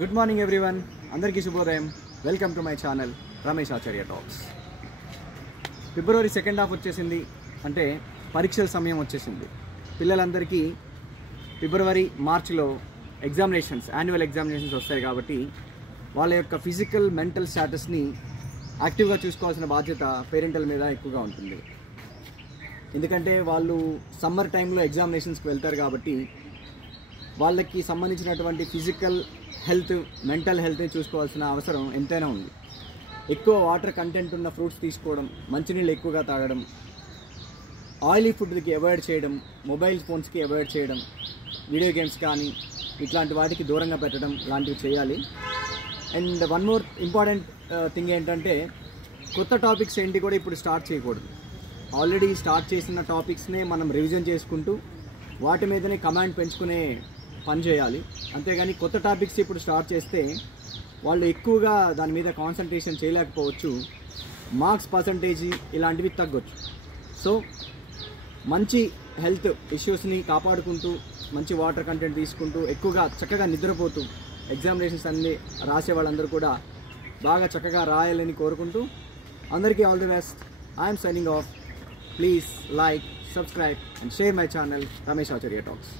Good morning everyone, అందరికీ శుభోదయం. Welcome to my channel Ramesh Acharya talks. February second half వచ్చేసింది, అంటే పరీక్షల సమయం వచ్చేసింది. పిల్లలందరికీ ఫిబ్రవరి మార్చిలో యాన్యువల్ ఎగ్జామినేషన్స్ వస్తాయి. కాబట్టి వాళ్ళ యొక్క ఫిజికల్ మెంటల్ స్టేటస్ని యాక్టివ్గా చూసుకోవాల్సిన బాధ్యత పేరెంటల్ మీద ఎక్కువగా ఉంటుంది. ఎందుకంటే వాళ్ళు సమ్మర్ టైంలో ఎగ్జామినేషన్స్కి వెళ్తారు కాబట్టి వాళ్ళకి సంబంధించినటువంటి ఫిజికల్ హెల్త్, మెంటల్ హెల్త్ని చూసుకోవాల్సిన అవసరం ఎంతైనా ఉంది. ఎక్కువ వాటర్ కంటెంట్ ఉన్న ఫ్రూట్స్ తీసుకోవడం, మంచినీళ్ళు ఎక్కువగా తాగడం, ఆయిలీ ఫుడ్కి అవాయిడ్ చేయడం, మొబైల్ ఫోన్స్కి అవాయిడ్ చేయడం, వీడియో గేమ్స్ కానీ ఇట్లాంటి వాటికి దూరంగా పెట్టడం లాంటివి చేయాలి. And one more important thing ఏంటంటే, కొత్త టాపిక్స్ ఏంటి కూడా ఇప్పుడు స్టార్ట్ చేయకూడదు. ఆల్రెడీ స్టార్ట్ చేసిన టాపిక్స్నే మనం రివిజన్ చేసుకుంటూ వాటి మీదనే కమాండ్ పెంచుకునే పని చేయాలి. అంతేగాని కొత్త టాపిక్స్ ఇప్పుడు స్టార్ట్ చేస్తే వాళ్ళు ఎక్కువగా దాని మీద కాన్సన్ట్రేషన్ చేయలేకపోవచ్చు, మార్క్స్ పర్సంటేజ్ ఇలాంటివి తగ్గొచ్చు. సో మంచి హెల్త్ ఇష్యూస్ని కాపాడుకుంటూ, మంచి వాటర్ కంటెంట్ తీసుకుంటూ, ఎక్కువగా చక్కగా నిద్రపోతూ ఎగ్జామినేషన్స్ అన్నీ రాసే వాళ్ళందరూ కూడా బాగా చక్కగా రాయాలని కోరుకుంటూ అందరికీ all the best. I'm signing off. Please like, subscribe and share my channel Ramesh Acharya Talks.